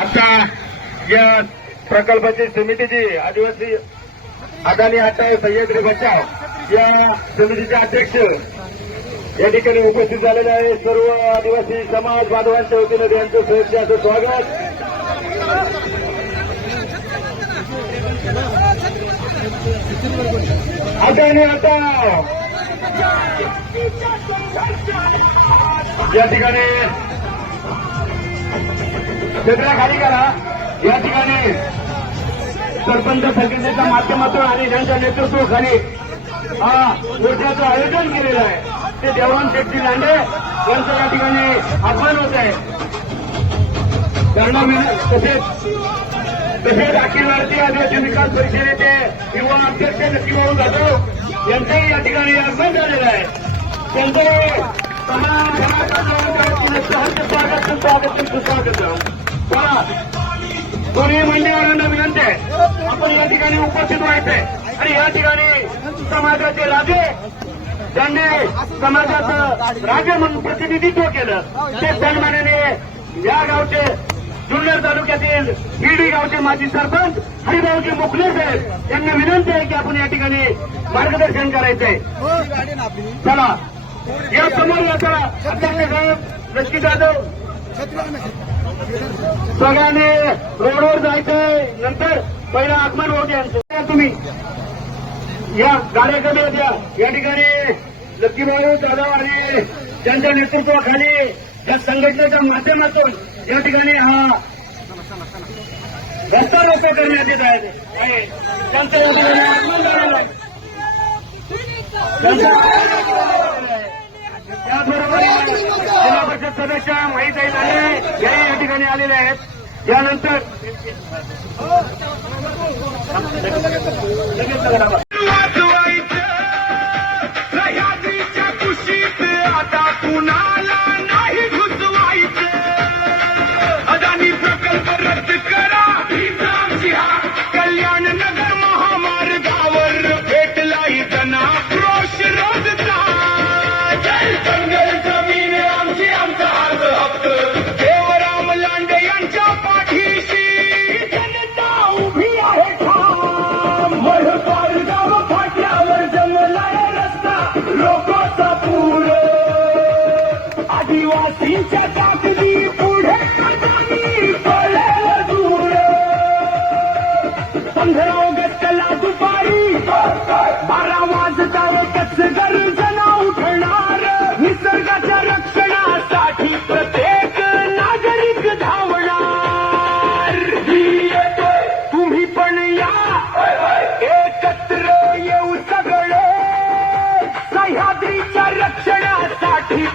आता या प्रकल्पाची समितीची आदिवासी अदानी हटाव सह्याद्री बचाव या समितीचे अध्यक्ष या ठिकाणी उपस्थित झालेले आहे. सर्व आदिवासी समाज बांधवांच्या वतीनं त्यांचं सहर्षाचं स्वागत. अदानी हटाव या ठिकाणी सगळ्या खाली करा. या ठिकाणी सरपंच संघटनेच्या माध्यमातून आणि त्यांच्या नेतृत्वाखाली मोर्चाचं आयोजन केलेलं आहे. ते देवान शेट्टी लांडे यांचं या ठिकाणी आव्हान होत आहे. तसेच अखिल भारतीय आदिवासी विकास परिषदेचे युवा अध्यक्ष नक्कीभाऊ जाधव यांचंही या ठिकाणी आगमन झालेलं आहे. त्यांचं दोन्ही मंडळांना विनंती आहे आपण या ठिकाणी उपस्थित व्हायचंय आणि या ठिकाणी समाजाचे राजे ज्यांनी समाजाचं राजे म्हणून प्रतिनिधित्व केलं ते सन्मानाने या गावचे जुन्नर तालुक्यातील ईडी गावचे माजी सरपंच हरिभाऊजी मुखले साहेब यांना विनंती आहे की आपण या ठिकाणी मार्गदर्शन करायचंय. चला या समोर चला अध्यक्ष साहेब लक्ष्मी जाधव सगळ्यांनी रोडवर जायचंय. नंतर पहिला आगमन होते यांचं. तुम्ही या गाड्या कमी होत्या या ठिकाणी लक्ष्मीभाऊ जाधव आणि त्यांच्या नेतृत्वाखाली या संघटनेच्या माध्यमातून या ठिकाणी हा रस्ता रोको करण्यात येत आहे. त्यांचं या ठिकाणी आगमन झालेलं आहे. त्याचबरोबर जिल्हा परिषद सदस्य माहीताई लांडे याही या ठिकाणी आलेले आहेत. यानंतर आदिवासींच्या ताकदी पुढे दूर 15 ऑगस्टला दुपारी 12 वाजतावरच गर्जना उठणार. निसर्गाच्या रक्षणासाठी प्रत्येक नागरिक धावणार. तुम्ही पण या एकत्र येऊ सगळे सह्याद्रीच्या रक्षणासाठी.